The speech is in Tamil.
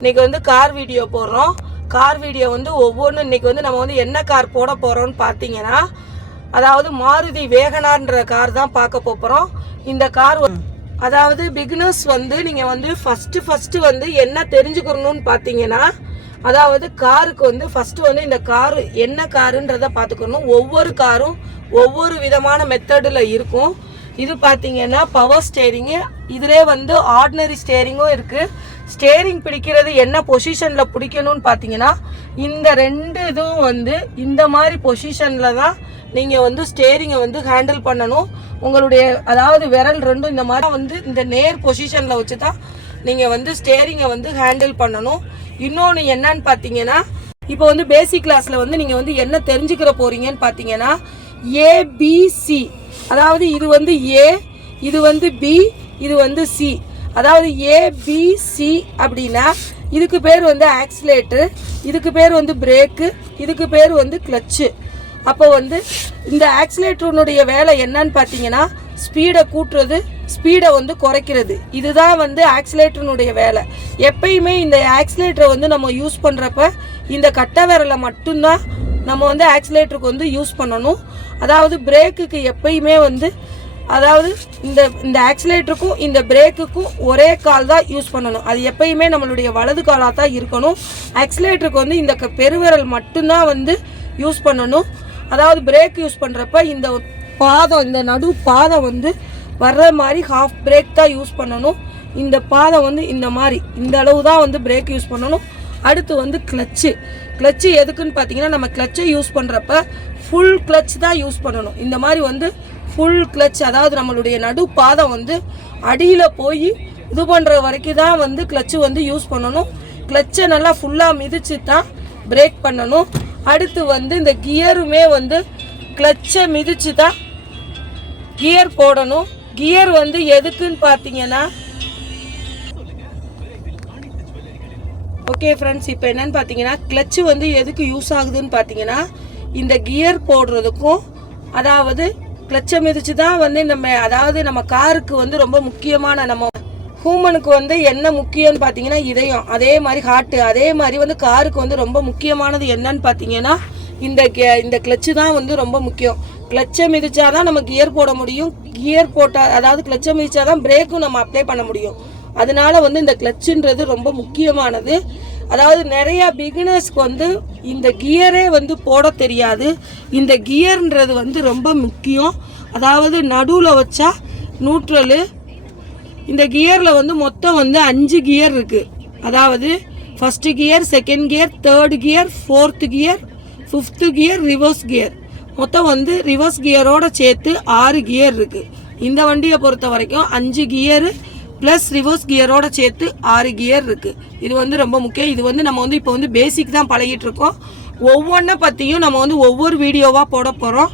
இன்னைக்கு வந்து கார் வீடியோ போடுறோம். கார் வீடியோ வந்து ஒவ்வொன்றும் இன்னைக்கு வந்து நம்ம வந்து என்ன கார் போட போகிறோம்னு பார்த்தீங்கன்னா, அதாவது மாருதி வேகனார்ன்ற கார் தான் பார்க்க போகிறோம். இந்த கார் அதாவது பிகினர்ஸ் வந்து நீங்கள் வந்து ஃபஸ்ட்டு வந்து என்ன தெரிஞ்சுக்கணும்னு பார்த்தீங்கன்னா, அதாவது காருக்கு வந்து ஃபஸ்ட்டு வந்து இந்த காரு என்ன காருன்றதை பார்த்துக்கணும். ஒவ்வொரு காரும் ஒவ்வொரு விதமான மெத்தடில் இருக்கும். இது பார்த்தீங்கன்னா பவர் ஸ்டேரிங்கு, இதிலே வந்து ஆர்டினரி ஸ்டேரிங்கும் இருக்குது. ஸ்டேரிங் பிடிக்கிறது என்ன பொசிஷனில் பிடிக்கணும்னு பார்த்தீங்கன்னா, இந்த ரெண்டு இதுவும் வந்து இந்த மாதிரி பொசிஷனில் தான் நீங்கள் வந்து ஸ்டேரிங்கை வந்து ஹேண்டில் பண்ணணும். உங்களுடைய அதாவது விரல் ரெண்டும் இந்த மாதிரி வந்து இந்த நேர் பொசிஷனில் வச்சு தான் நீங்கள் வந்து ஸ்டேரிங்கை வந்து ஹேண்டில் பண்ணணும். இன்னொன்று என்னன்னு பார்த்தீங்கன்னா, இப்போ வந்து பேசிக் கிளாஸில் வந்து நீங்கள் வந்து என்ன தெரிஞ்சுக்கிற போகிறீங்கன்னு பார்த்தீங்கன்னா, ஏபிசி, அதாவது இது வந்து ஏ, இது வந்து பி, இது வந்து சி. அதாவது ஏபிசி அப்படின்னா இதுக்கு பேர் வந்து ஆக்சிலேட்டரு, இதுக்கு பேர் வந்து பிரேக்கு, இதுக்கு பேர் வந்து கிளச்சு. அப்போ வந்து இந்த ஆக்சிலேட்டருனுடைய வேலை என்னன்னு பார்த்தீங்கன்னா, ஸ்பீடை கூட்டுறது, ஸ்பீடை வந்து குறைக்கிறது. இதுதான் வந்து ஆக்சிலேட்டருனுடைய வேலை. எப்பயுமே இந்த ஆக்சிலேட்டரை வந்து நம்ம யூஸ் பண்ணுறப்ப இந்த கட்டை விரலை மட்டும்தான் நம்ம வந்து ஆக்சிலேட்டருக்கு வந்து யூஸ் பண்ணணும். அதாவது பிரேக்குக்கு எப்பயுமே வந்து அதாவது இந்த ஆக்சிலேட்டருக்கும் இந்த பிரேக்குக்கும் ஒரே கால் தான் யூஸ் பண்ணணும். அது எப்பயுமே நம்மளுடைய வலது காலாக தான் இருக்கணும். ஆக்சிலேட்டருக்கு வந்து இந்த பெருவிரல் மட்டும்தான் வந்து யூஸ் பண்ணணும். அதாவது பிரேக் யூஸ் பண்ணுறப்ப இந்த பாதம், இந்த நடு பாதம் வந்து வர்ற மாதிரி ஹாஃப் பிரேக் தான் யூஸ் பண்ணணும். இந்த பாதம் வந்து இந்த மாதிரி இந்த அளவு தான் வந்து பிரேக் யூஸ் பண்ணணும். அடுத்து வந்து கிளச்சு. கிளச்சு எதுக்குன்னு பார்த்தீங்கன்னா, நம்ம கிளச்சை யூஸ் பண்ணுறப்ப ஃபுல் கிளச் தான் யூஸ் பண்ணணும். இந்த மாதிரி வந்து ஃபுல் கிளச், அதாவது நம்மளுடைய நடு பாதம் வந்து அடியில் போய் இது பண்ணுற வரைக்கும் தான் வந்து கிளச்சு வந்து யூஸ் பண்ணணும். கிளச்சை நல்லா ஃபுல்லாக மிதிச்சு தான் பிரேக் பண்ணணும். அடுத்து வந்து இந்த கியருமே வந்து கிளச்சை மிதிச்சு தான் கியர் போடணும். கியர் வந்து எதுக்குன்னு பார்த்தீங்கன்னா, ஓகே ஃப்ரெண்ட்ஸ், இப்போ என்னன்னு பார்த்தீங்கன்னா, கிளச்சு வந்து எதுக்கு யூஸ் ஆகுதுன்னு பார்த்தீங்கன்னா, இந்த கியர் போடுறதுக்கும், அதாவது கிளச்சை மிதிச்சு தான் வந்து அதாவது நம்ம காருக்கு வந்து ரொம்ப முக்கியமான, நம்ம ஹியூமனுக்கு வந்து என்ன முக்கியம்னு பார்த்தீங்கன்னா இதயம், அதே மாதிரி ஹார்ட்டு, அதே மாதிரி வந்து காருக்கு வந்து ரொம்ப முக்கியமானது என்னன்னு பார்த்தீங்கன்னா இந்த கிளச்சு தான் வந்து ரொம்ப முக்கியம். கிளச்சை மிதிச்சாதான் நம்ம கியர் போட முடியும். கியர் போட்டால், அதாவது கிளச்சை மிதிச்சாதான் பிரேக்கும் நம்ம அப்ளை பண்ண முடியும். அதனால வந்து இந்த கிளச்சுன்றது ரொம்ப முக்கியமானது. அதாவது நிறையா பிகினர்ஸ்க்கு வந்து இந்த கியரே வந்து போட தெரியாது. இந்த கியர்ன்றது வந்து ரொம்ப முக்கியம். அதாவது நடுவில் வச்சா நியூட்ரலு. இந்த கியரில் வந்து மொத்தம் வந்து 5 கியர் இருக்குது. அதாவது first gear, second gear, third gear, fourth gear, fifth gear, reverse gear. மொத்தம் வந்து ரிவர்ஸ் கியரோடு சேர்த்து 6 கியர் இருக்குது. இந்த வண்டியை பொறுத்த வரைக்கும் 5 கியரு ப்ளஸ் ரிவர்ஸ் கியரோட சேர்த்து 6 கியர் இருக்குது. இது வந்து ரொம்ப முக்கியம். இது வந்து நம்ம வந்து இப்போ வந்து பேசிக் தான் பழகிட்டு இருக்கோம். ஒவ்வொன்றை பற்றியும் நம்ம வந்து ஒவ்வொரு வீடியோவாக போட போகிறோம்.